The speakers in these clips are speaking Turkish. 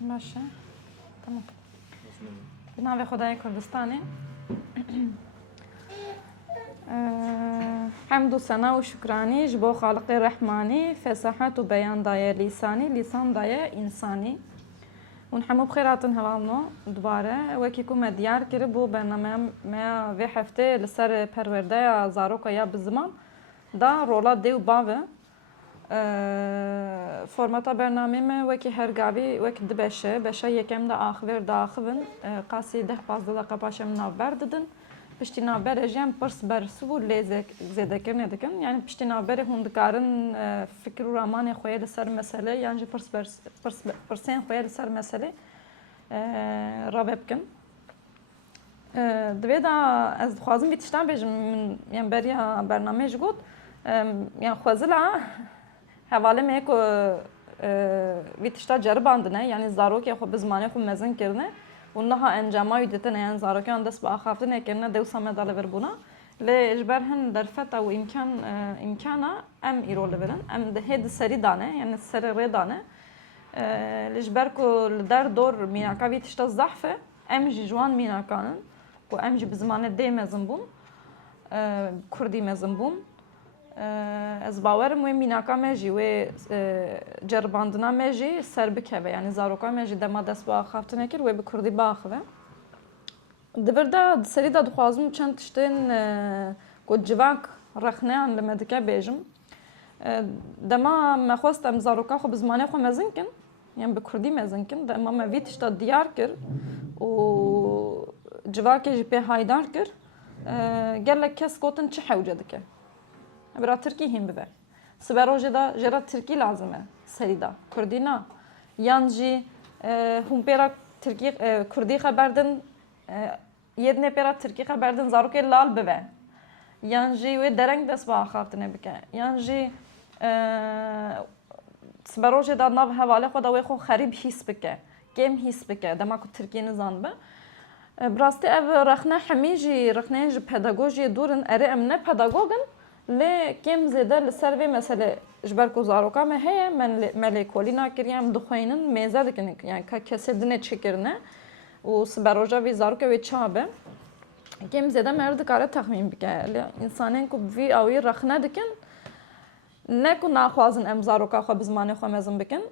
باشه تمام به نام خدای کردستانی حمد و ثنا و شکرانی جبو خالق رحمانی فصاحت و بیان دایه لیسانی لیسان دایه انسانی ونحمو بخيراتن هلالنو دوباره وكي كوما ديار كربو برنامه ما في هفته لسر پرورده زاروكا یا بزمان دا رولا دیو باوه فرماتا برنامه ما وكي هرگاوی وكي دبشه بشه یکم دا آخویر دا آخوین قاسی 10-15 دقیقه پاشه منابر ددن پشتی نابر اجیم پرس برسو و لیزک زیده کرنه دکن یعنی پشتی نابر هندکارن فکر و رامان خویه لسر مسئله یعنی پرسین خویه لسر مسئله رابه بکن دوی دا از خوازم بیتشتن بیجم یعنی بریا برنامه جگود یعنی خوازلا حواله میکو بیتشتا جرباندنه یعنی زاروکی خو بزمانه خو مزن کرنه ونها انجامای دیدن یعنی زاروکان دست با آخافتن نکردن دو سامه داله بر بونا لجبر هن درفت او امکانا ام ایرول برن ام ده هد سری دانه یعنی سر ری دانه لجبر کو در دور میناکا ویتشتا ضعفه ام جوان میناکانن کو ام بزمانه دی مزن بون کردی مزن بون از باورم و میناکا مجی و جرباندنا مجی سر بکوه یعنی زاروکا مجی دما دست با آخافتن نکر و به کردی باخوه دورده سری دا دخوازم چند تشتین کود جواک رخنه ان لمدکه بیجم دما مخواستم زاروکا خو بزمانه خو مزن کن یعنی به کردی مزن کن دما موی تشتا دیار کر و جواکی جی پی هایدار کر گلک کس گوتن چه حوجه دکه برا ترکی هم ببر سبروجه دا جرا ترکی لازمه سری دا کردی نه یانجی هم پیرا ترکی کردی خبردن یدنه پیرا ترکی خبردن زاروکی لال ببر یانجی و درنگ دست با آخافتنه بکن یانجی سبروجه دا ناو حواله خدا و خو خریب حس بکن کم حس بکن دما کو ترکی نزان به براستی او رخنه همیجی رخنه جی پداگوژی دورن اره امنه پداگوگن لی کم زیده لسر وی مسئله جبر کو زاروکا me heye me lêkolî nakiriyem dixwînin mêze dikin yani kesê dinê çêkirine û siberoja vî zarokê wê çabe kêm zêde mer dikare texmîn bike însanên ku vî awî rexne dikin ne ku naxwazin em zaroka xwe bi zimanê xwe mezin bikin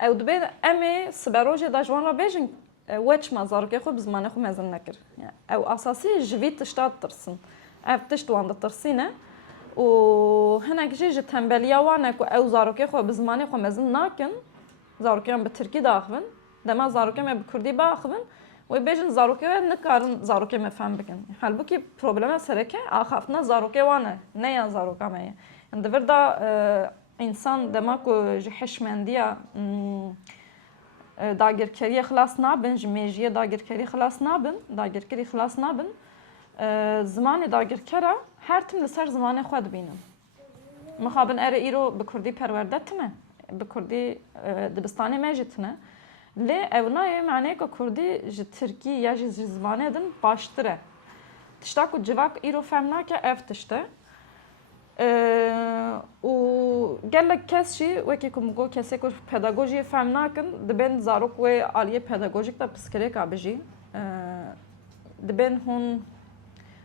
ew dibe em ê siberojê da ji wan re bêjin we çima zarokê xwe bi zimanê xwe mezin nekir ew asasî ji vî tişta tirsin ev tişt wan ditirsîne û hinek jî ji tembeliya wan e ku ew zarokê xwe bi zimanê xwe mezin nakin zarokêyan bi tirkî daxivin dema zarokê me bi kurdî biaxivin wê bêjin zarokê we nikarin zarokê me fehm bikin halbukî problema sereke axaftina zarokê wan e ne ya zaroka me ye divir da însan dema ku ji hişmendiya dagirkeriyê xilas nabin ji mêjiyê dagirkerî xilas nabin dagirkerî xilas nabin زمانی داگرکره هر تیم لسر زمانی خود بینم. مخابن اره ایرو به کردی پرورده تمه، به کردی دبستانی مجتنه. لی اونای معنی که کردی ج ترکی یا ج زمانی دن باشتره. تشتا که جواک ایرو فهمنا که اف تشته. و گلک کسی وکی که مگو کسی که پداگوژی فهمنا کن دبن زاروک و عالیه پداگوژیک تا پسکری کابجی. دبن هون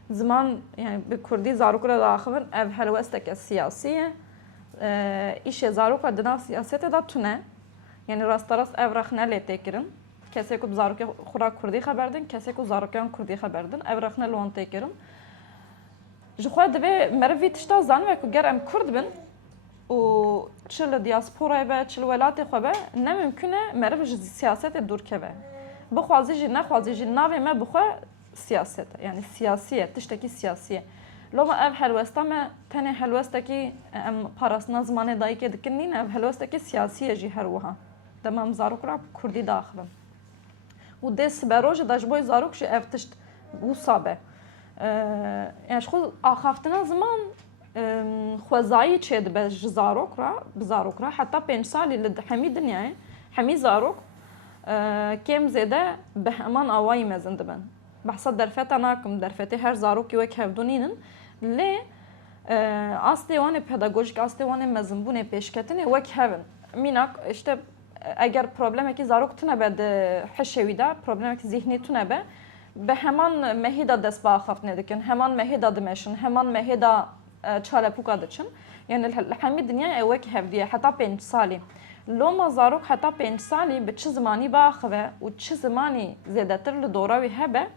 زمان yani bir Kurdi zarokra daxivin ev helwestek siyasiye iş zarokra dina siyasete da tune yani rastarast ev raxne lê têkirin kesê ku zarokê xura Kurdî xeberdin kesê ku zarokeyan Kurdî xeberdin ev raxne li wan têkirin ji xwe divê meriv vî tişta zanî ku ger em Kurd bin û çi li diasporayê be çi li welatê xwe be ne mümkün e meriv ji siyasetê dûr keve bixwazî jî nexwazî jî navê me bi xwe siyaset yani siyasiye tişteki siyasiye loma ev helwesta me tene helwesteki em parasna zamanê dayîkê dikin nîne ev helwesteki siyasiye jî her wiha dema em zarokra Kurdî daxivin û dê siberojê da ji bo zarok jî ev tişt wisa be yani ji xwe axaftina ziman xwezayî çê dibe ji zarokra bi zarokra heta 5 salî li hemî dinyayê hemî zarok kêm zêde bi heman awayî mezin dibin بحث درفت ناکم درفتی هر زاروکی و کهودونین لی asli وان پداگوژیک asli وان مزنبونه پیشکتنی و کهون میناک işte اگر پروبلم کی زاروک تنه به حشوی دا پروبلم کی ذهنی تنه به همان مهیدا دست با خفت ندکن همان مهیدا دمشن همان مهیدا چاله پوکا دچن یعنی همه دنیا اوک هفدیه حتی 5 سالی لو ما زاروک حتی 5 سالی به چه زمانی باخوه و چه زمانی زیادتر لدوراوی هبه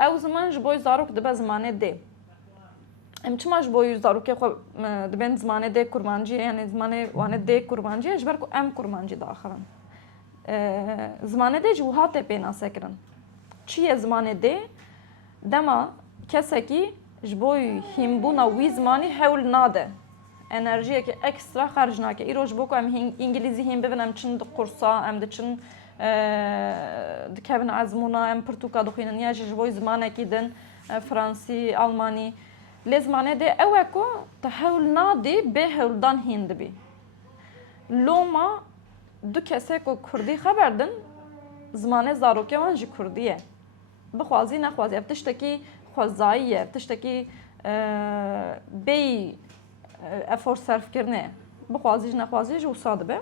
او زمان جبوی زاروک دبه زمانه ده ام چما جبوی زاروک خو دبن زمانه ده کرمانجی یعنی زمانه وانه ده کرمانجی اجبر کو ام کرمانجی داخلن زمانه ده جوهات پینا سکرن چیه زمانه ده دما کسی که جبوی هیمبونا وی زمانی حول ناده انرژی که اکسترا خارج نکه ای روز بکو ام انگلیزی هم ببینم چند قرصا ام دچن دکبن ازمونا ام پرتوکا دخینن یا جبوی زمانه کی دن فرانسی آلمانی لزمانه ده اوه کو تحول نادی به حولدان هند بی لوما دو کسی کو کردی خبردن زمانه زاروکه وانجی کردیه بخوازی نخوازی افتشتکی خوازاییه افتشتکی بی افور صرف کرنه بخوازیش نخوازیش و ساده به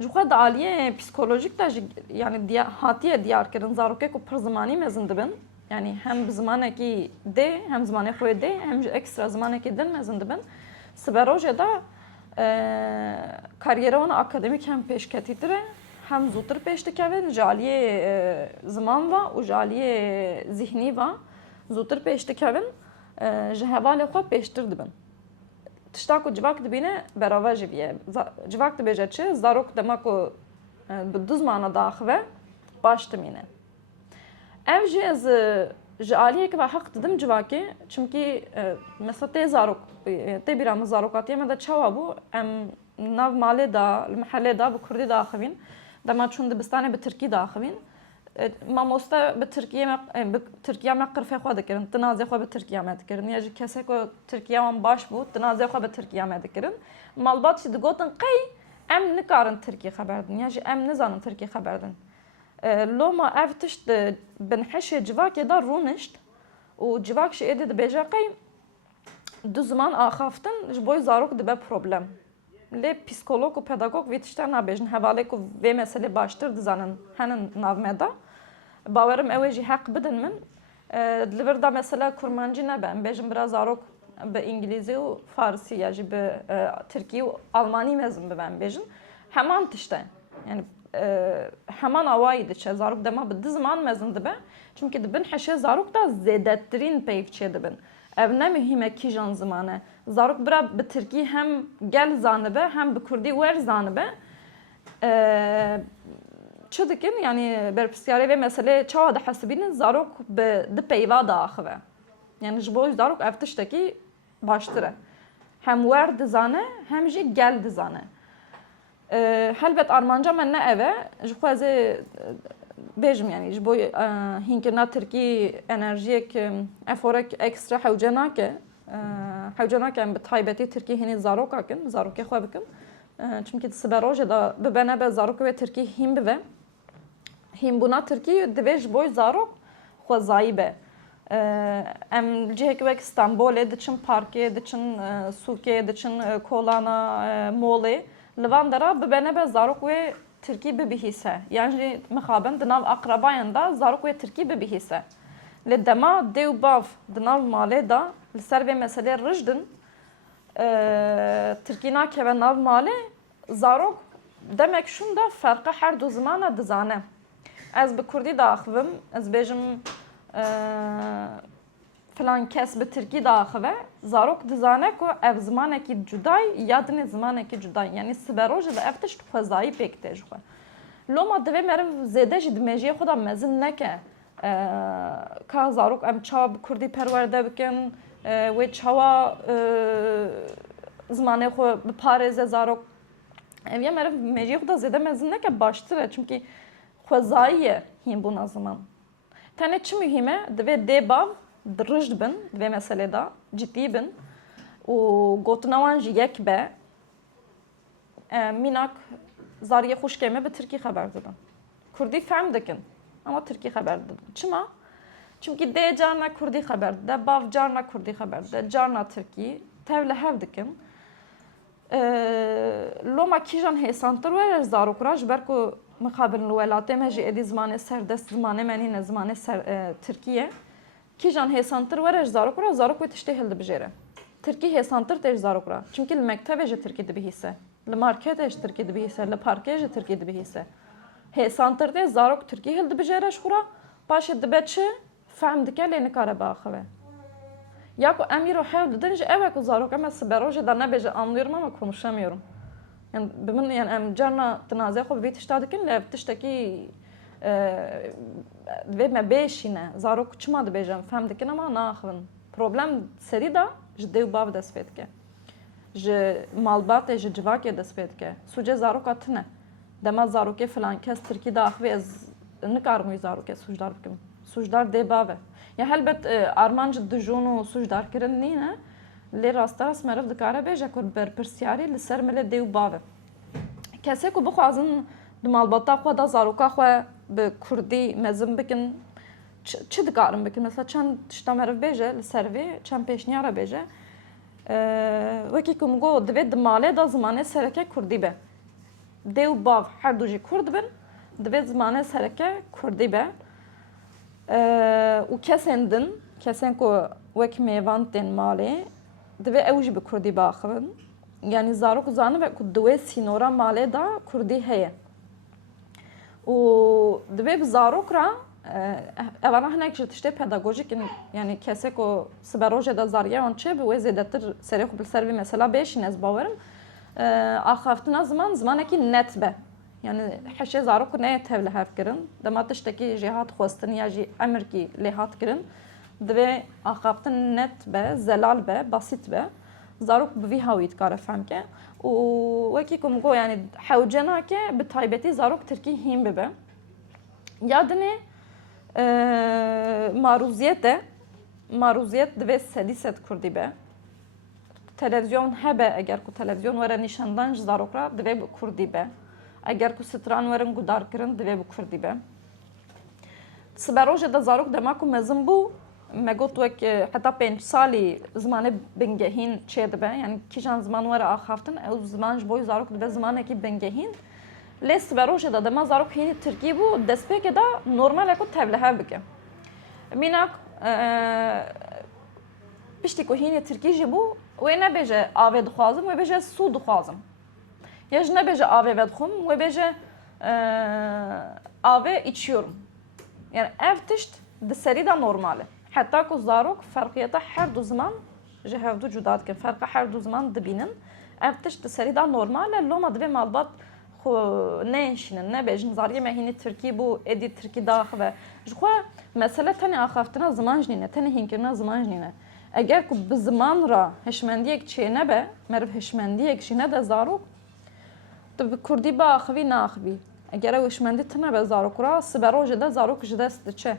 جو خود عالیه پسیکولوژیک تا یعنی هاتیه دیار کردن زاروکه کو پر زمانی مزند بن یعنی هم زمانه کی ده هم زمانه خوی ده هم اکسترا زمانه کی دن مزند بن سبروجه دا کاریرون اکادمیک هم پیش کتیتره هم زودتر پیش دکوین جالیه زمان و جالیه ذهنی و زودتر پیش دکوین جهوال خود پیشتر دبن تشتاکو جواک دبینه براوه جویه جواک دبیجه چه زاروک دماکو بدو زمانه داخوه باش تمینه ev jî ez ji aliyekê ve heq didim civakê çimkî mesela tê zarok tê bîra min zarokatiye me de çawa bû em nav malê da li mihellê da bi Kurdî daxivîn dema çûn dibistanê bi Tirkî daxivîn mamoste bi Tirkiye me qirfê xwe dikirin tinazê xwe bi Tirkiye me dikirin ya ji kesê ku Tirkiye wan baş bû tinazê xwe bi Tirkiye me dikirin malbat jî digotin qey em nikarin Tirkî xeber din ya jî em nizanin Tirkî xeber din لوما افتشت بنحشي جواك دا رونشت وجواك شي ادي دبيجا قي دو زمان اخافتن جبوي زاروك دبه بروبلم لي پسیکولوگ و پداگوگ ویتشتر نبیجن حواله کو و مسئله باشتر دزانن هنن ناومدا باورم اوجی حق بدن من دلور دا مثلا کرمانجی نبم بیجن برا زاروک به انگلیزی و فارسی یا جی به ترکی و آلمانی مزن ببن بیجن همان تشته yani hemen avaydı çe zaruk dema bi zaman mezin dibe çünkü dibin heşe zaruk da zedettirin peyvçe dibin ev ne mühime ki jan zamane zaruk bira bi Türkiye hem gel zanıbe hem bi Kurdi wer zanıbe çı dikin yani berpiskare ve mesele çawa da hasibinin zaruk bi di peyva da axive yani jboy zaruk ev tişteki baştıre hem wer dizane hem jî gel dizane هلبت آرمانجا من نه اوه جوازه بیشم یعنی جبوی هینکرنا ترکی انرژی که افورک اکسترا حوجنا که بتایبتی ترکی هنی زاروکا کن زاروکی خواه بکن چونکه سبراجه دا ببنه به زاروک و ترکی هیم بوه هیم بونا ترکی دوی جبوی زاروک خواه زایی به ام جهه که استانبوله دچن پارکه دچن سوکه دچن کولانا موله Livandara bibene be zarok ve Türkiye bibihise. Yani mixaben dinav akrabayan da zarok ve Türkiye bibihise. Le dema dewbav dinav male da li ser ve mesele rijdin Türkiye nakeve nav male zarok demek şunda farkı her du zamana dizane. Ez bi Kurdî daxivim, ez bêjim falan kes bi Tirkî daxive zarok dizane ku ev zimanekî cuday ya dinê zimanekî cuday yani siberoj ve ev tişt xwezayî pêk tê ji xwe loma divê meriv zêde jî di mejiyê xwe da mezin neke ka zarok em çawa bi Kurdî perwerde bikin wê çawa zimanê xwe biparêze zarok ev ya meriv mejiyê xwe da zêde mezin neke baştir e çünkü xwezayî ye hînbûna ziman tenê çi mühîm e divê dê bav درشد بن دوی مسئله دا جدی بن و گوتنوان جی یک به میناک زاریه خوش کمه به ترکی خبر دادن کردی فهم دکن اما ترکی خبر دادن چما؟ çünkü de carna Kurdî xeber de bav carna Kurdî xeber de carna Tirkî tevle hev dikin لو ما کیجان هیسانتر و زاروک راج برکو مقابل الولايات ما جي ادي زمان سردست زمان منين زمان تركيا کیجان هیسانتر و زاروک را زاروک و تشتهل بجره ترکی هیسانتر تج زاروک را چونکی المکتب جه ترکی دبیسه المارکت جه ترکی دبیسه لپارک جه ترکی دبیسه هیسانتر تج زاروک ترکی هل دبجره شورا باش دبچه فهم دکه لین کار باخوه یا کو امیر و حاول دنج اوه کو زاروک اما سبروج در نبیج anlıyorum ama konuşamıyorum. Yani benim yani em carna tnaze xo bit iştadıkin le tişteki ve me beşine zarok çımadı bejam femdikin ama naxvin problem seri da jdev bav desfetke je malbat je civake desfetke suje zarok atne dema zaroke falan kes Türkiye da axve ez nikarum zaroke sujdar bikim sujdar de bave ya helbet armancı dijonu sujdar kirin nine لی راستا اسمرف دکاره بیشه که بر پرسیاری لسر مل دیو باوه کسی که بخوازن دمالباتا خود دا زاروکا خود به کردی مزم بکن چه دکارم بکن مثلا چند تشتا مرف بیشه لسر وی چند پیشنیاره بیشه وکی که مگو دوید دماله دا زمانه سرکه کردی به دیو باو هر دوجی کرد بن دوید زمانه سرکه کردی به و کسندن کسن که وکی میواندن ماله دوی اوج به کردی باخون یعنی زاروک زانه و دوی سینورا ماله دا کردی هیه و دوی زاروک را اوانا هنگ جتشته پداگوژیک یعنی کسی که سبروجه دا زاریه آنچه به وی زیدتر سری خوب سروی مثلا بیشین از باورم آخافتنا زمانه کی نت به یعنی حشه زاروک نه تبله هف کرن دماتشتکی جهات خوستن یا جی امر کی لحات کرن دوی آخافتن نت به زلال به بسیط به زاروک بوی هاویت کار فهم که و وکی کم گو یعنی حوجنا که به تایبتی زاروک ترکی هیم ببه یادنه ماروزیت دوی سدیست کردی به تلویزیون هبه اگر کو تلویزیون وره نشاندنج زاروک را دوی کردی به اگر کو ستران ورن گودار کرن دوی کردی به سبروج دا زاروک دماکو مزم بو مگوت وک حتی 5 سالی زمانه بنگهین چه دبه یعنی کیجان زمان وره آخافتن او زمانج بوی زاروک دبه زمانه کی بنگهین لیست بروج دا دما زاروک هینی ترکی بو دسپه که دا نورمال اکو تبله بکه میناک پشتی که هینی ترکی جی بو و نبیجه آوه دخوازم و بیجه سو دخوازم یج نبیجه آوه بدخوم و بیجه آوه içiyorum yani ev tişt dسری da normale حتی که زاروک فرقیتا هر دو زمان جهودو جداد کن فرق هر دو زمان دبینن ev tişt dسری da normale لوما دوی مالبات خو نشینن نبیجن زاریه مهینی ترکی بو ادی ترکی داخ و جخوا مسئله تنی آخافتنا زمان جنینه تنی هینکرنا زمان جنینه اگر که به زمان را هشمندی یک چه نبه مرف هشمندی یک چه نده زاروک تو به کردی با آخوی ناخوی اگر هشمندی تنه به زاروک را سبروج ده زاروک جدست چه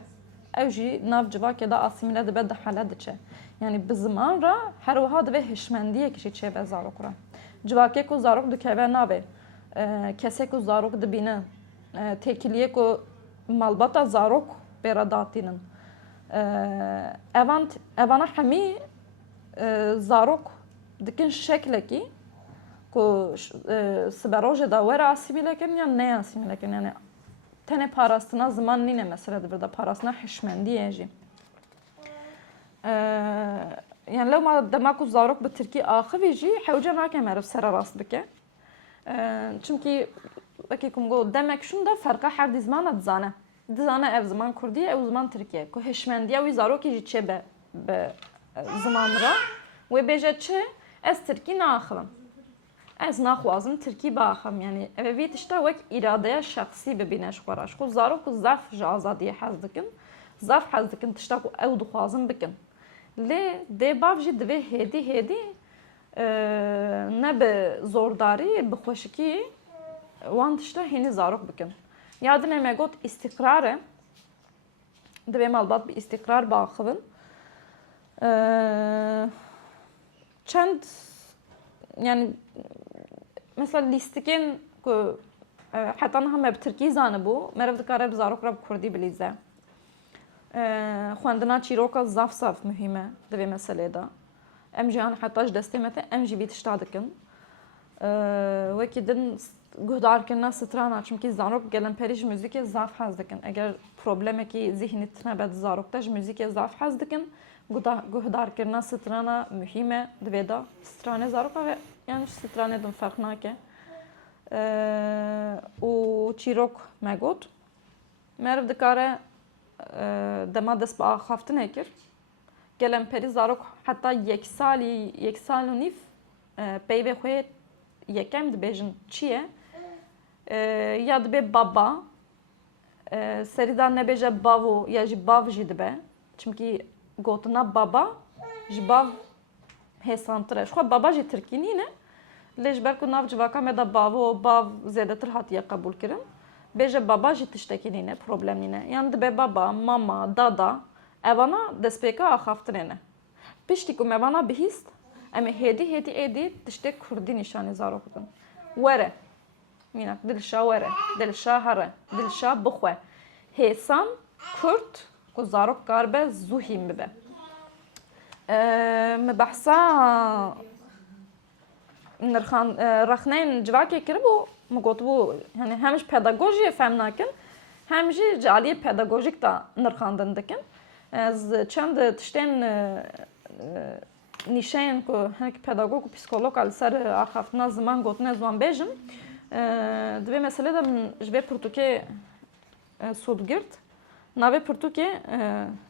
او جی ناف جواکه ده آسیمیله ده بده حاله ده چه یعنی به زمان را هر وها ده هشمندی یک چه به زاروک را جواکه که زاروک دو که نابه کسی که زاروک ده بینه تکیلیه که مالباتا زاروک بیرداتینن اوانا همی زاروک دکن شکل کی که سبروج داور آسیمیله کن یا نه آسیمیله کن یعنی تنه پاراستنا زمان نینه مثلا ده پاراستنا حشمندیه جی yani لو ما دماغو زاروک به ترکی آخوی جی حوجه ناکه مرف سر راست بکه çünkü وکی کم گو demek şun da farka her dizman dzane dzane ev zaman Kurdiye ev zaman Türkiye ko heşmendiye و زاروکی جی چه به زمان را و بیجه چه از ترکی ناخلم از ناخوازم ترکی باخم yani evi işte وک iradeye şahsi bebinش خوراش خو زاروک زاف آزادی حزدکن زاف حزدکن تشتا کو ev دخوازم بکن لی دی باف جی دوی هدی نه به زورداری به خوشکی وان تشتا هنی زاروک بکن یادنه مگوت استقراره دوی مالبات bir istikrar باخون چند yani mesela listikin ku hatta هم به ترکی زانه بو مرد کار زاروک را کردی بلیزه خواندنا چیروکا زاف مهمه دوی مسئله دا ام جی آن حتاش دسته مته ام جی بیت اشتادکن وکی دن گهدار کردن سترانه چونکی زاروک گلن پریش موزیک زاف حز دکن اگر پروبلمه کی ذهنی تنبت زاروک تاج موزیک زاف حز دکن گهدار کردن سترانه مهمه دویدا سترانه زاروک و یعنی سترانه دم فرق نکه و چیروک مگود مرد دکاره دما دست با خفتن هکر گلن پری زاروک حتی یک سال و نیف پیوه خوی یکم دبیجن چیه یا دبی بابا سریدان نبیجه باو یا جی باو جی دبه چونکی گوتنا بابا جی باو هسانتره شو بابا جی ترکی نه لیش برکو ناف جواکا مدا باو زیاده تر هاتیه قبول کرن بیجه بابا جی تشتکی نه پروبلم نه یعنی دبی بابا ماما دادا evana despeka axaftırene. Piştikum evana bihist ama hedi edi tişte Kurdi nişanı zarokudun. Were. Minak dilşa were, dilşa hare, dilşa bukhwe. Hesan Kurt ku zarok garbe zuhim bibe. Mebahsa nirxan raxneyn civakê kiribo mugotbu yani hemj pedagojiye femnakin hemji caliye pedagojik da nirxandin dikin. از چند تشتین نیشین که هنگ پداگوگ و پسیکولوگ al سر آخافتنا زمان گوتنه زمان بیجم دوی مسئله دم جبه پرتوکه سودگرد nave Pırtuke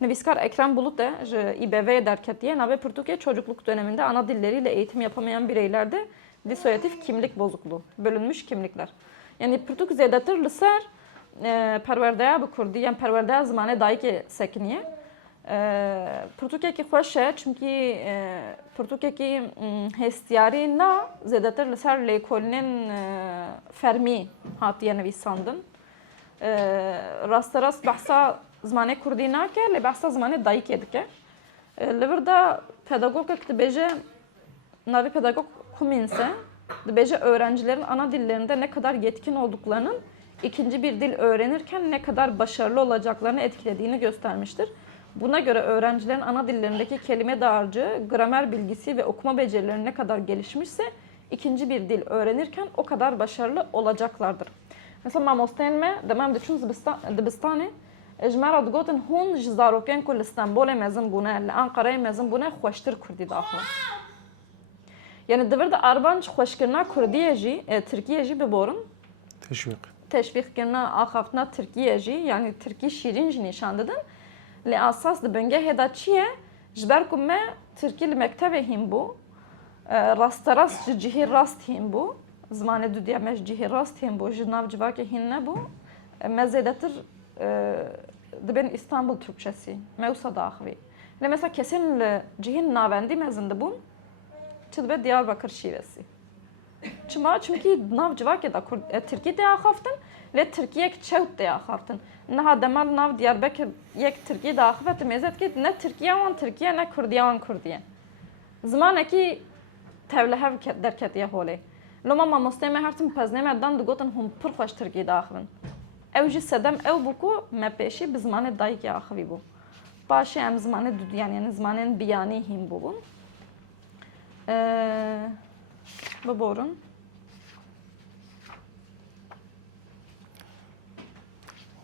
Neviskar Ekrem Bulut da İBV derketiye nave Pırtuke çocukluk döneminde ana dilleriyle eğitim yapamayan bireylerde disosiyatif kimlik bozukluğu, bölünmüş kimlikler. Yani Pırtuk zedatır lüser perverdeye bu Kurdi yani perverdeye zamanı dahi ki sekiniye. Pırtuk'e ki hoşe çünkü Pırtuk'e ki hestiyari na zedatır lüser lekolinin fermi hatiye nevisandın. Rast bahsa zamanı Kurdi nake le bahsa zamanı dahi kedike. Leverda pedagog ektibeje navi pedagog kuminse debeje öğrencilerin ana dillerinde ne kadar yetkin olduklarının ikinci bir dil öğrenirken ne kadar başarılı olacaklarını etkilediğini göstermiştir. Buna göre öğrencilerin ana dillerindeki kelime dağarcığı, gramer bilgisi ve okuma becerileri ne kadar gelişmişse ikinci bir dil öğrenirken o kadar başarılı olacaklardır. Mesela mamostenme demem diçun dibistani اجمالا دگوتن هون جزاروکن کل استانبول مزن بونه لانقره مزن بونه خوشتر کردی داخل. Yani devirde arbanç xoşkirna Kurdiye jî, Türkiye jî biborun. Teşvik kirna axaftna Türkiye jî, yani Türkiye şirin jî nîşan didin. Li asas di benge heda çiye, ji ber ku me Türkiye li mektebe hîn bû, rastarast ji cihî rast hîn bû, zimanê du diya me ji cihî rast hîn bû, ji nav civakê hîn nebû, me zêdetir dibên İstanbul Türkçesi, me wisa daxivî. Li mesela kesin li cihîn navendî mezin dibûn, çi Diyarbakır şivesi. Çima çünkü nav civakê da Türkiye de axaftin, le Türkiye çewt de axaftin. Niha demal nav Diyarbakır yek Türkiye de axaftin mezet ki ne Türkiye wan Türkiye ne Kurdiye wan Kurdiye. Zamaneki tevlehev derketiye holê. Loma mamostê me her tim peznê dan digotin hûn pir xweş Türkiye de axivin. Ew jî sedem ew bû ku me pêşî bi zimanê dayîkê axivî bû. Paşê em zimanê dudiyan yani zimanên biyanî hîn bûbûn. Biborun.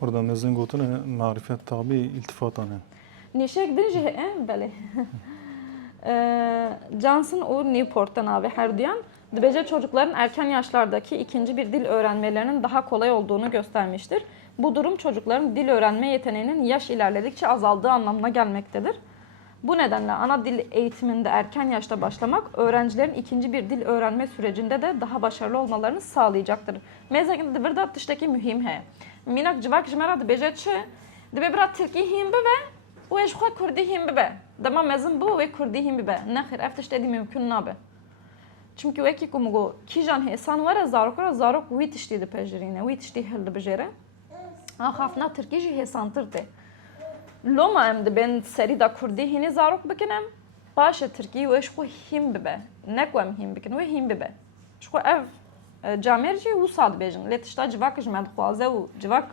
Orada mezun gotun marifet tabi iltifatane. Nişek din jî belê. Johnson Uğur Newport'tan abi her diyen dibece çocukların erken yaşlardaki ikinci bir dil öğrenmelerinin daha kolay olduğunu göstermiştir. Bu durum çocukların dil öğrenme yeteneğinin yaş ilerledikçe azaldığı anlamına gelmektedir. Bu nedenle ana dil eğitiminde erken yaşta başlamak öğrencilerin ikinci bir dil öğrenme sürecinde de daha başarılı olmalarını sağlayacaktır. Mesela dibirda tişteki mühim he. Minak civak jmera dibece çi dibe bira Türkiye him bibe ve jxwa Kurdi him bibe. Dema mezin bu ve Kurdi him bibe. Nexir ev tiştedi mümkün nabe. Çünkü veki kumugo kijan hesan vara zarok wî tiştî dipejirîne, wî tiştî hil dibijêre. Axafna Tirkî jî hêsantir tê. Loma em dibên serî da Kurdî hînî zarok bikin em, paşê Tirkî wê ji xwe hîn bibe. Ne ku em hîn bikin, wê hîn bibe. Ji xwe ev camêr jî wisa dibêjin. Lê tişta civak ji me dixwaze û civak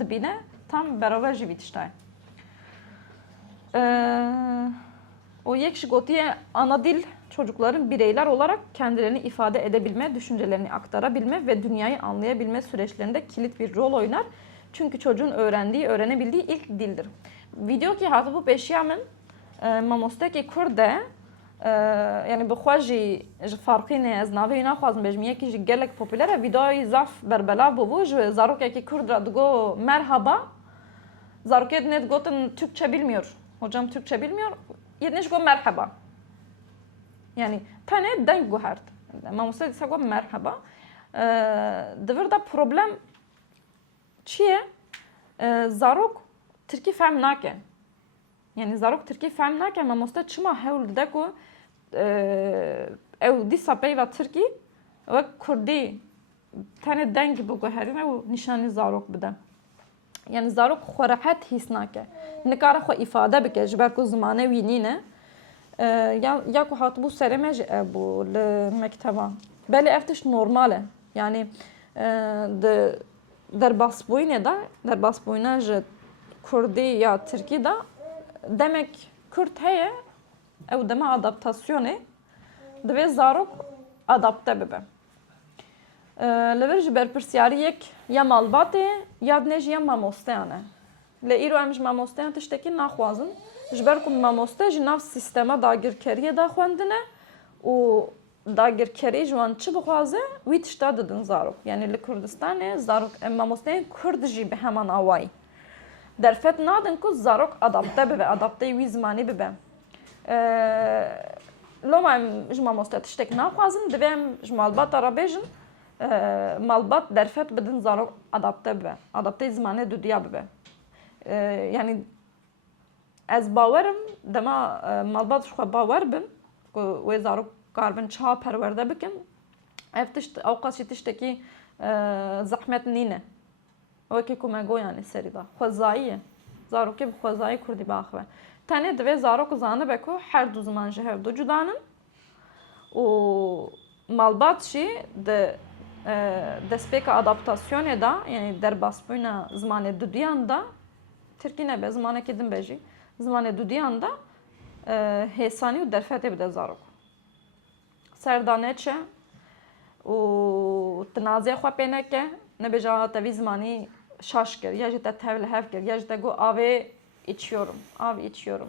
dibîne, tam beraber jî vî tişta ye. O yek ji gotiye ana dil çocukların bireyler olarak kendilerini ifade edebilme, düşüncelerini aktarabilme ve dünyayı anlayabilme süreçlerinde kilit bir rol oynar. Çünkü çocuğun öğrenebildiği ilk dildir. Video ki hatı bu peşiyamın mamosteki Kurde yani bixwaji ji farqî ne ez navê naxwazim bêjim yekî ji gelek popüler e videoyê zaf berbelav bûbû ji zarokekî Kurd re digo merhaba zarokê dinê digotin Türkçe bilmiyor. Hocam Türkçe bilmiyor. Yedinê ji go merhaba. Yani tane deng guhert. Mamoste dise go merhaba. Divir da problem çiye? Zarok Türkî fehm nake. Yani zarok Türkî fehm nake mamoste çima hewl dide ku ew dîsa peyva Türkî ve Kurdî tane deng biguherîne û nîşanî zarok bide. Yani zarok xwe rehet hîs nake. Nikare xwe îfade bike ji ber ku zimane wî nîne. Ya ku hatibû serê me jî ev bû li mekteba. Belê ev tişt normal e. Yani di derbasbûyînê de derbasbûyîna ji Kurdî ya Tirkî de demek Kürt heye ew dema adaptasyonê divê zarok adapte bibe. Li vir ji berpirsyarî yek ya malbatê ya dinê jî ya mamosteyan e. Li îro em ji mamosteyan tiştekî naxwazin ji ber ku mamoste ji nav sîstema dagirkeriyê de xwendine û dagirkerî ji wan çi bixwaze wî tişta didin zarok. Yani li Kurdistanê zarok mamosteyên Kurd jî bi heman awayî. Derfet nadin ku zarok adapte bibe, adapteyê wî zimanî bibe. Loma em ji mamoste tiştek naxwazin divê em ji malbata re bêjin malbat derfet bidin zarok adapte bibe. Adapteyê zimanê dudiya bibe. Yani ez bawerim dema malbat ji xwe bawer bim ku wê zarok karbin çawa perwerde bikin. Ev tişt awqas jî tiştekî zehmet nîne. Wekî ku me got yani serî da. Xwezayî ye. Zarokê bi xwezayî Kurdî biaxive. Tenê divê zarok zanibe ku her du ziman ji hev du cudanin û malbat jî di destpêka adaptasyonê da yani derbasbûyîna zimanê dudiyan da Tirkî nebe zimanekî din be jî zimanê dudiyan da hêsanî û derfetê bide zarok. Serdane çe û tinazê xwe pê neke nebêje te vî zimanî şaş kir ya jî te tev li hev kir ya jî te got avê içiyorum, av içiyorum,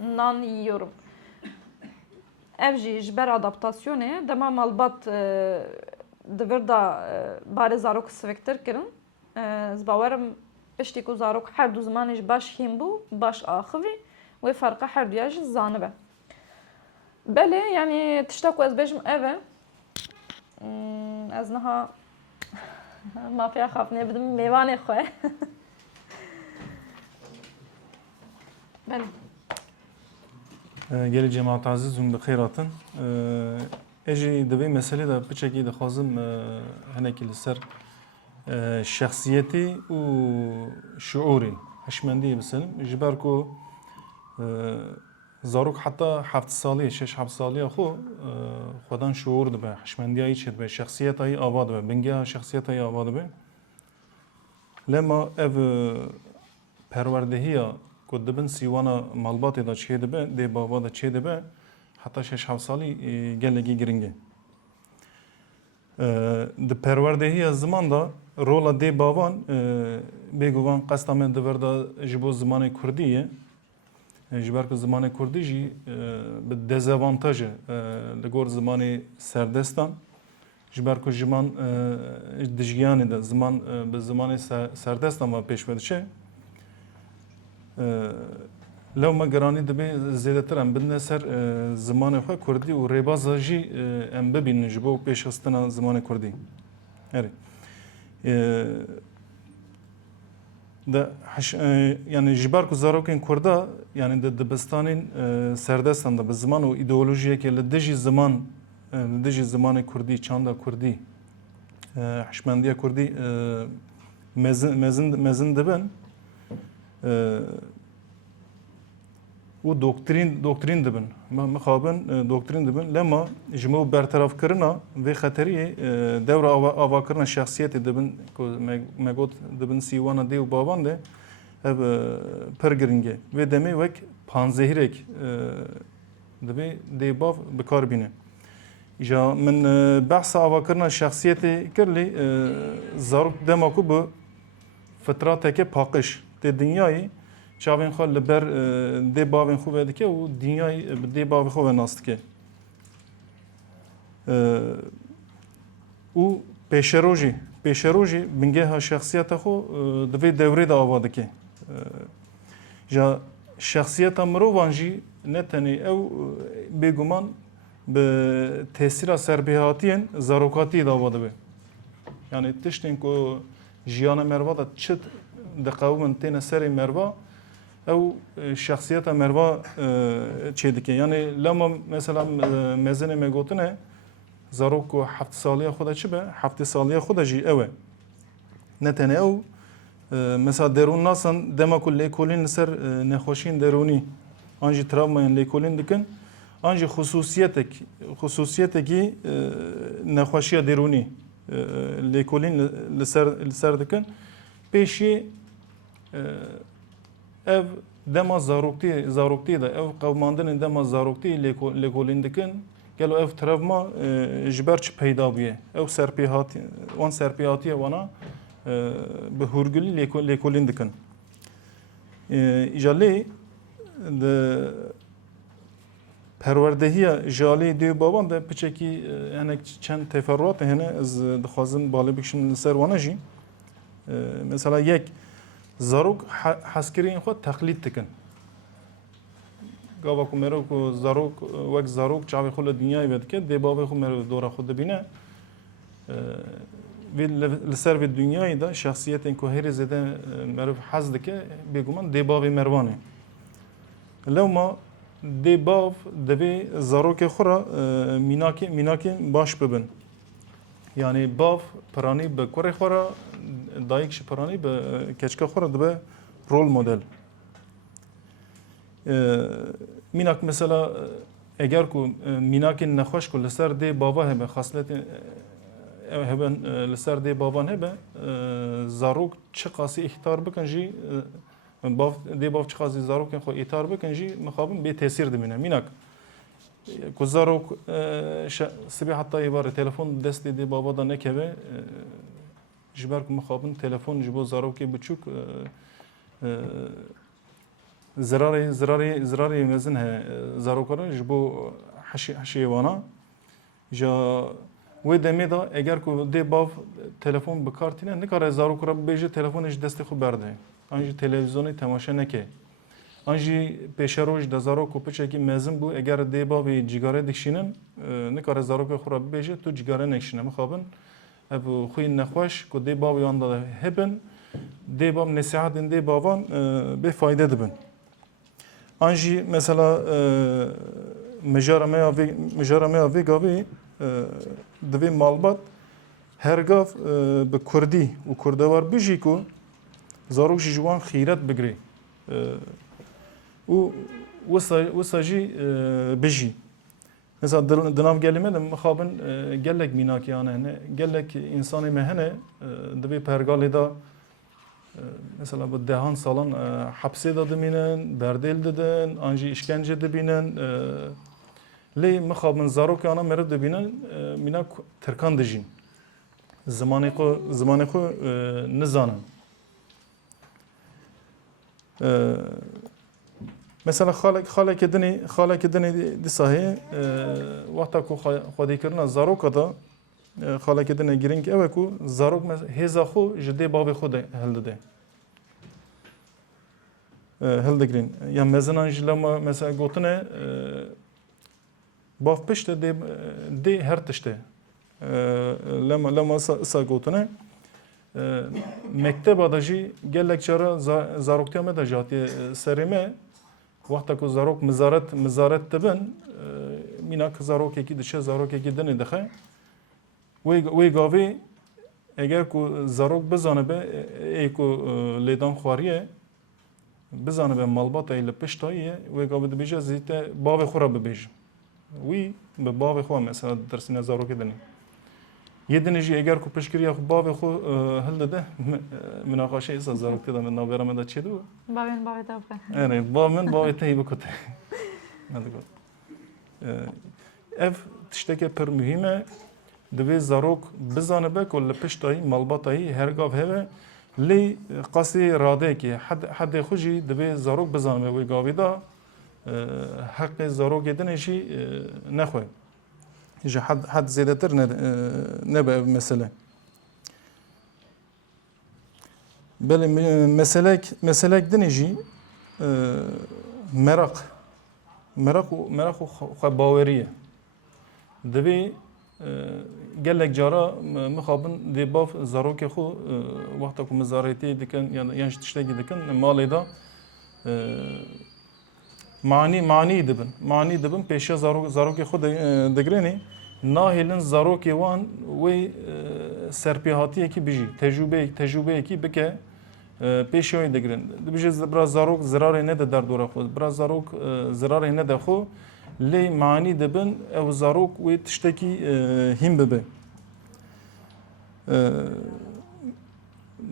nan yiyorum. Ev jî ji ber adaptasyonê dema malbat divir da barê zarok siviktir kirin. Ez bawerim piştî ku zarok her du zimanê ji baş hîn bû, baş axivî wê ferqa her duya jî zanibe. Belê yani tişta ku ez bêjim ev e. Ez niha mafya xafnê bidim mêvanê xwe. Belê. Gelê cemaat aziz hûn bi xêr hatin. Ez jî divê meselê de piçekî dixwazim hinekî li ser şexsiyetê û şuurê hişmendiyê biselim. Ji ber ku zarok heta heft salî, şeş heft saliya xwe xwedan şuur dibe, hişmendiya yî dibe, şexsiyeta yî ava dibe, bingiya şexsiyeta yî ava dibe. Lema ev perwerdehiya ku dibin sîwana malbatê da çê dibe, dê bava da çê dibe, heta şeş heft salî gelekî giring e. Di perwerdehiya ziman da rola dê bavan bêguvan qesta me divir da ji bo zimanê Kurdî ye. Ji ber ku zimanê Kurdî jî bi dezavantaj e li gor zimanê serdestan. Ji ber ku ziman dijgiyanê de ziman bi zimanê serdestan ve pêş ve diçe. Lew me giranî dibe zêdetir em bidine ser zimanê xwe Kurdî û rêbaza jî em bibînin ji bo pêşxistina zimanê Kurdî. Erê. Yani ji ber ku zarokên Kurda yani di dibistanên serdestan da bi ziman û îdeolojiyekê li dijî ziman li dijî zimanê Kurdî, çanda Kurdî, hişmendiya Kurdî mezin dibin û doktrîn dibin. Mixabin doktrîn dibin. Lema ji me bertarafkirina vê xeteriyê dewra avakirina şexsiyetê dibin ku me got dibin sîwana dê û bavan de ev pir giring e. Vê demê wek panzehîrek دبی دیباف بکار بینه جا من بحث آواکرنا شخصیتی کرلی زاروک دماکو به فتراتeke پاکش تی دنیایی چاوین خو لبر دیباوین خو بدکه و دنیایی دیباوی خو ناستکه او پیشروجی بنگه ها شخصیت خو دوی دوره دا آواده که جا شخصیت مروانجی نتنی او بگومان به تاثیر سربیهاتین زاروکاتی دا آواده به یعنی تشتین که جیان مروا دا چت دقاومن تین سر مروا او شخصیت مروا چه دکه یعنی لما مثلا مزن مگوتنه زاروک و 7 سالی خدا چه به 7 سالی خدا جی اوه نتنه او مثلا درون ناسن دما کل لیکولین سر نخوشین درونی آنجی تراوماین لیکولین دکن آنجی خصوصیتکی نخوشی درونی لیکولین لسر دکن پیشی ev dema zarokti da ev qavmandin dema zarokti lekolin dikin gelo ev travma jiber çi peyda biye ev serpihati wan serpihatiye wana bi hurguli lekolin dikin ijali de perwerdehiya jali diye baban da piçeki yani çend teferruat hene az dixwazim balê bikişim ser wana jî mesela yek زاروک حسکرین خود تقلید تکن. گاوا کو مرو کو زاروک وقت زاروک چاوی خود دنیای بد که دیبابه خود مرو دورا خود بینه. وی لسر وی دنیای دا شخصیت این کو هر زده مرو حز دکه بگومان دیبابه مروانه. لو ما دیباب دوی زاروک خورا میناکی باش ببن. یعنی باف پرانی به کوره خورا دایکش پرانی به کچکا خورا دبه رول مدل میناک مثلا اگر کو میناک نخوش کو لسر دی بابا هبه خاصلت هبن لسر دی بابان هبه زاروک چه قاسی اختار بکن جی باف دی باف چه قاسی زاروک خو اختار بکن جی مخابن به تاثیر دمینه میناک کوزاروک سبی حتی یه بار تلفن دستی دی بابا دا نکه جبر که مخابن تلفن جبو زاروکی بچوک زراری مزن ه زاروکارا جبو حشی وانا جا و دمی دا اگر که دی باف تلفن بکارتینه نکاره زاروکارا بیجه تلفنش دستی خو برده آنجی تلویزیونی تماشا نکه آنجی پیشروش دزاروک و پچکی مزن بو اگر دی باوی جیگاره دکشینن نکاره زاروک خورا بیجه تو جیگاره نکشینه مخابن ابو خوی نخوش کو دی باوی آن داده هبن دی باو نصیحت دی باوان به فایده دبن آنجی مثلا مجارمه آوی گاوی دوی مالبات هرگاف به کردی و کردوار بیجی کو زاروک جوان خیرت بگری و ساجی بجی مثلا دناف گلمه دم مخابن گلک میناکی آنه نه گلک انسانی مهنه دبی پرگالی دا مثلا bu دهان سالان حبسه دادمینن بردل دادن آنجی işkence دبینن لی مخابن زاروک آنها مرد دبینن مینا ترکان دجین زمانی خو نزانن مثلا خاله کدنی دی ساهی وقتا کو خودی کردن زاروک دا خاله کدنی گرینگ اوه کو زاروک هزا خو جدی باب خود هلده گرین یا مثلا جلما مثلا گوتنه باف پشت دی هر تشته لما سا گوتنه مکتب آداجی گلک چرا زاروکتی همه دا جاتی سریمه وقتا که زاروک مزارت تبن مینا که زاروک یکی دشه زاروک یکی دنی دخه وی گاوی اگر که زاروک بزانه به ای که لیدان خواریه بزانه به مالبات ایل پشتاییه وی گاوی دبیجه زیته باوی خورا ببیج وی به باوی خورا مثلا درسینه زاروک دنی یه دنیجی اگر که پشکریه خو باوی خو هل داده مناقشه ایسا زاروک دیدم من نابرامه دا چی دو؟ باوی دا بکن باوی تایی بکته ev tişteke pir mühime divê zarok bizane be ku li piştayî malbatayî hergav heve lê qasî radeyekê hedê xwe jî divê zarok bizane be wê gavê da heqê zarokê din jî nexwe ji hed zêdetir nebe ev mesele. Belê meselek dinê jî merak û xwebawerî ye. Divê gelek cara mixabin dê bav zarokê xwe wexta ku mizaretiyê dikin yan ji tiştekî dikin malê da manî dibin pêşiya zarokê xwe digirênê nahêlin zarokê wan wê serpêhatiyekî bijî tecrübeyekî bike pêşiya wê digirin. Dibêje biraz zarok zirarê nede derdora xwe, biraz zarok zirarê nede xwe lê manî dibin ew zarok wê tiştekî hîn bibe.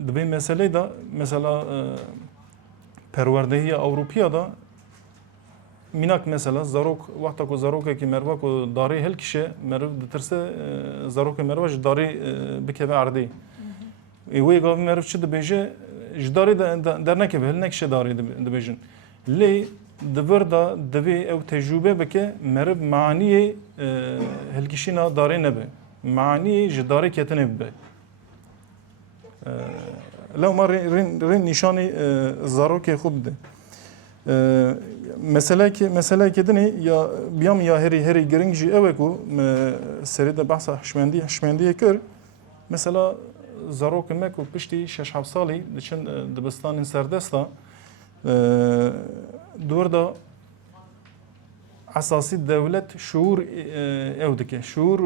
Divê meselê da mesela perwerdehiya Ewropiya da mînak mesela zarok wexta ku zarokekî merve ku darê hilkişe meriv ditirse zarokê merve ji darê bikeve erdê. Wê gavê meriv çi dibêje ji darê dernekeve hil nekişe darê dibêjin. Lê divir da divê ew tecrübe bike meriv maniyê hilkişîna darê nebe. Maniyê ji darê ketinê bibe. Lewma rên nîşanê zarokê xwe bide. Meselekê dinê ya biyam ya herî giring jî ew e ku serê de behsa hişmendiyê kir. Mesela zarokên me ku piştî 6-7 salî diçin dibistanên serdesta dûr da esasî dewlet şuur ew dike, şuur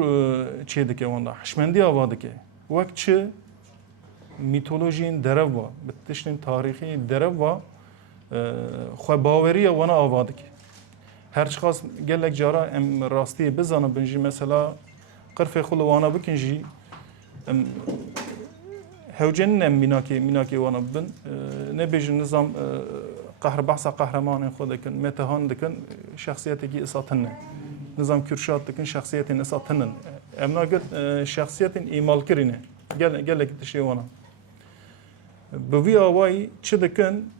çê dike wan da hişmendiya ava dike. Wek çi mîtolojiyên derev wa, bi tiştên tarîxî derev wa xwebaweriya wana ava dike. Her çiqas gelek cara em rastiyê bizanibin jî mesela qirfê xwe li wana bikin jî hewcenin em mînakê wana bibin nebêjin nizam behsa qehremanên xwe dikin, metehan dikin, şexsiyetekî isat hinin. Nizam Kürşat dikin, şexsiyetên isat hinin. Em nagir şexsiyetên îmalkirî ne. Gelek tiştê wana. Bi vî awayî çi dikin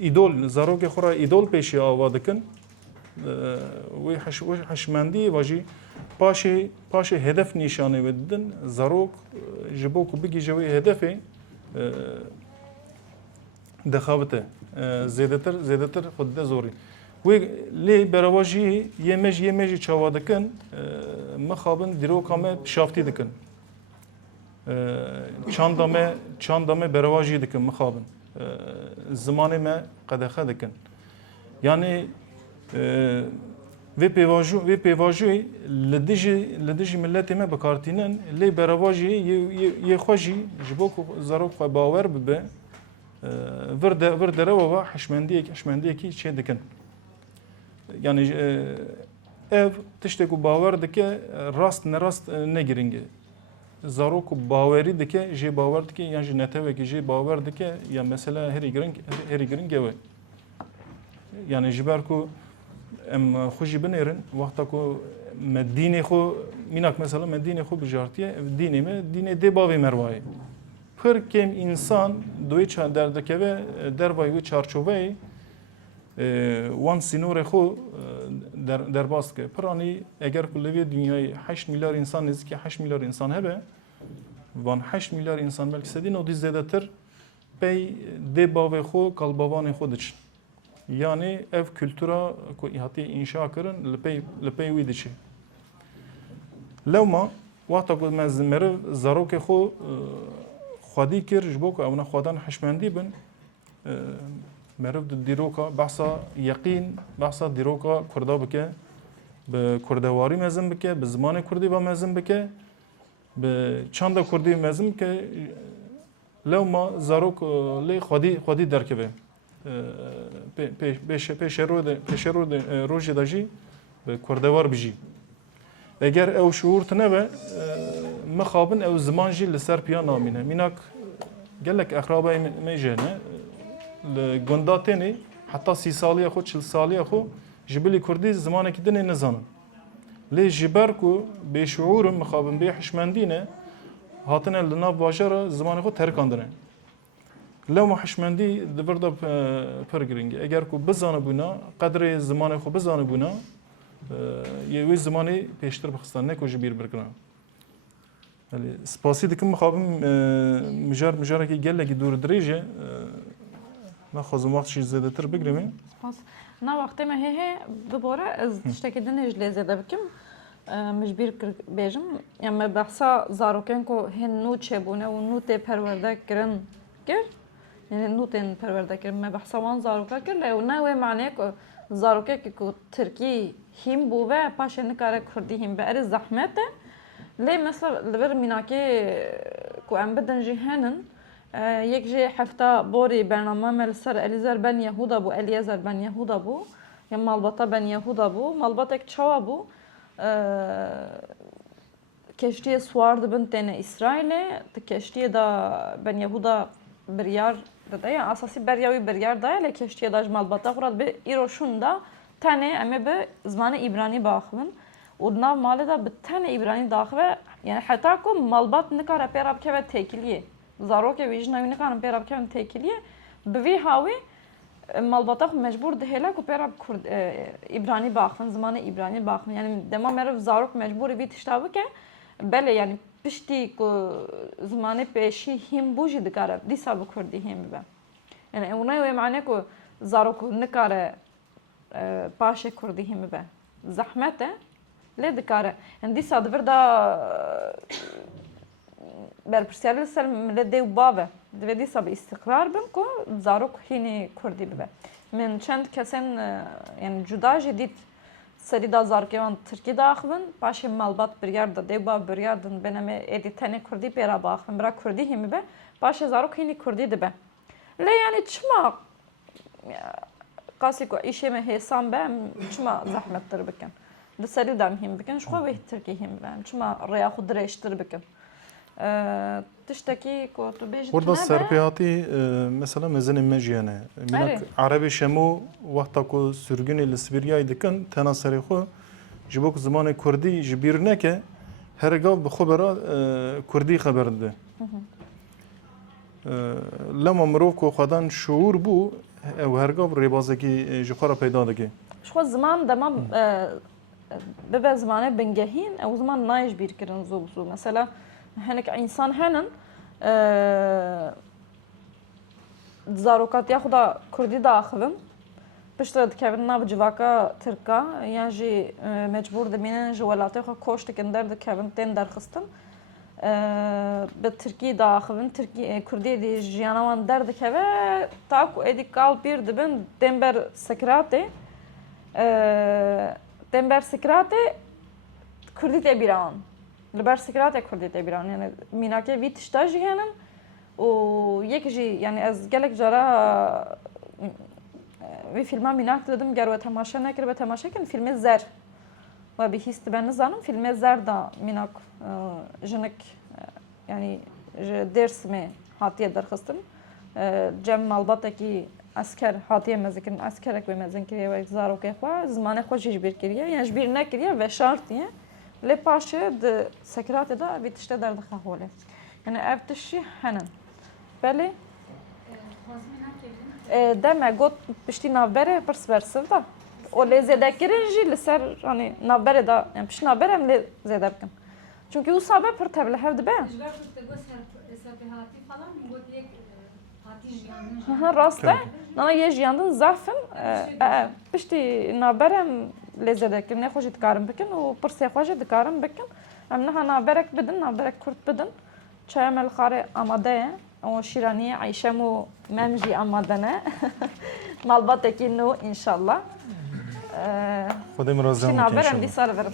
îdol, zarokê xwe ra îdol pêşiya ava dikin. Wê hişmendiyê ve jî paşê hedef nîşanê ve didin zarok ji bo ku bigîje wê hedefê dixebite. Zêdetir xwe dide zorî. Wê lê bereva jî yê me jî çawa dikin mixabin dîroka me şaftî dikin. Çanda me bereva jî dikin mixabin. Zimanê me qedexe dikin. Yani vê pêvajoyê li dijî milletê me bikartînin lê bereva jî yê xwe jî ji bo ku zarok xwe bawer bibe vir dereva ve hişmendiyekî çê dikin. Yani ev tiştek ku bawer dike rast nerast ne giringe. Zarok ku bawerî dike jê bawer dike yan ji netewekî jê bawer dike ya mesela herî giring ew e. Yani ji ber ku em xwe jî binêrin wexta ku me dînê xwe mînak mesela me dînê xwe bijartiye ev dînê me dînê dê bavê mervayê. Pir kêm însan doyê derdikeve dervayê wê çarçoveyê wan sînorê xwe derbas dike. Pir anî eger ku li vê dünyayê 8 milyar însan nêzîkî 8 milyar însan hebe van 8 milyar însan belkî sedî nodî zêdetir pey dê bavê xwe kalbavanê xwe diçin. Yani ev kültüra ku hatiye inşa kirin li pey wî diçe. Lewma wexta ku me meriv zarokê xwe xwedî kir ji bo ku ew ne xwedan hişmendî bin meriv di dîroka behsa yeqîn behsa dîroka Kurda bike bi kurdewarî mezin bike bi zimanê Kurdî ve mezin bike bi çanda Kurdî mezin bike lewma zarok lê xwedî derkeve. Pêşerode rojê de jî bi kurdewar bijî. Eger ew şuur tune be mixabin ew ziman jî li ser piya namîne. Mînak gelek exrabayê me jê ne li gunda tenê heta 30 saliya xwe 40 saliya xwe جبلی کردی زمانه کی دنی نزانن لی جبر کو به شعور مخابن به حشمندینه هاتنه لنا باجرا زمانه خود ترکاندنه لو ما حشمندی دبردا پرگرینگ اگر کو بزانه بونا قدر زمانه خو بزانه بونا یه وی زمانی پیشتر بخستان نکو جبیر برکنن ولی سپاسی دکم مخابم مجار کی گله کی دور دریجه ما خوازم وقت چیز زیاده تر بگیریم سپاس نه وقتی ما هی بباره از تشتکی دنیج لذت بکم مجبور بیجم یعنی بحثا زاروکن کو هن نوت چبونه و نوت پرورده کرن یعنی نوتن پرورده کرن ما بحثا وان زاروکا کر لی و نه و معنی کو زاروکه که ترکی هم بوه پاشه نکاره کردی هم به ار زحمته لی مثلا لبر میناکی کو ام بدن جهنن یک جه هفته بوری برنامه ملسر الیزر بن یهودا بو الیزر بن یهودا بو یا مالباتا بن یهودا بو مالباتا یک چوا بو کشتی سوار دبن تنه اسرائیل کشتی دا بن یهودا بریار داده یا اساسی بریار داده لی کشتی داش مالباتا خورد به ایروشون دا تنه اما به زمان ایبرانی باخون و ناو مالی دا به تنه ایبرانی داخله یعنی حتی که مالبات نکاره پیراب که تکیلیه زاروک ویژنایی نکارم پیراب که تکیلیه به وی هاوی مالباتا خو مجبور دهلا کو پیراب کرد ایبرانی باخن زمان ایبرانی باخن یعنی دما مرف زاروک مجبور وی تشتاو که بله یعنی پشتی کو زمان پیشی هم بوجی دکاره دیسا بکردی هم به یعنی اونای معنی کو زاروک نکاره پاشه کردی هم به زحمته لی دکاره یعنی دیسا دوردا برپرسیار لسر ملت دیو باوه دویدی سب استقرار بم کو زاروک هینی کردی ببه من چند کسین یعنی جدا جدید سری دا زارکیوان ترکی داخلن باشه مالبات بریار دا دیو باو بریار دن بنامه ایدی تنه کردی پیرا باخلن برا کردی همی به باشه زاروک هینی کردی دبه لی یعنی چما قاسی کو ایشه مه حسام به چما زحمت تر بکن دسری دام هم بکن شخو به ترکی هم به چما ریا خود رشتر بکن تشتكي كنت بيجي وردا سرپیاتی مثلا مزن مجیانه منك عربی شمو وقتا کو سرگونی لسبیریای دکن تنا سری خو جبوک زمان کردی جبیر نکه هرگاه بخبرا کردی خبر ده لما مروف کو خدان شعور بو و هرگاه ریبازکی جخارا پیدا دکی شو زمان دما ببه زمانه بنگهین او زمان نایش بیر کرن زو مثلا هنك انسان هنن زاروكات ياخدا كردي داخلن بشترد كابن ناف جواكا تركا يعني مجبور دمينن جوالاتي خو كوشت كندر دكابن تين درخستن بالتركي داخلن تركي كردي دي جيانوان در دكابه تاكو ادي قال بير دبن دمبر سكراتي كردي تبيران لبر سكرات كردي تبيران يعني ميناكي فيت شتاجي هنن و يكجي يعني از قالك جرا في فيلم ميناك ددم جرو تماشا نكر بتماشا كان فيلم زر و بهيست بن زانم فيلم زر دا ميناك جنك يعني درس مي هاتيه درخستن جم مالباتكي اسكر هاتيه مزكن اسكرك بمزن كريه و زارو كخوا زمانه خوش جبير كريه يعني جبير نكريه و شرطيه لی پاشه د سکرات دا بیتشته در دخوله یعنی افتشی هنن بله دم گوت پشتی نابره پرس برسه دا و لی زیاده کرنجی لسر یعنی نابره دا یعنی پشت نابره هم لی زیاده بکن چونکه او سابه پر تبله هفت به راسته نه یه جیاندن زعفن پشتی نابره هم لذت کردن نخوشی دکارم بکن و پرسه خوشی دکارم بکن امنها نابرک بدن نابرک کرد بدن چای مل خاره آماده و شیرانی عیشه مو ممجی آماده نه مالبات کی نو انشالله خودم راضیم نابرم بیسار برم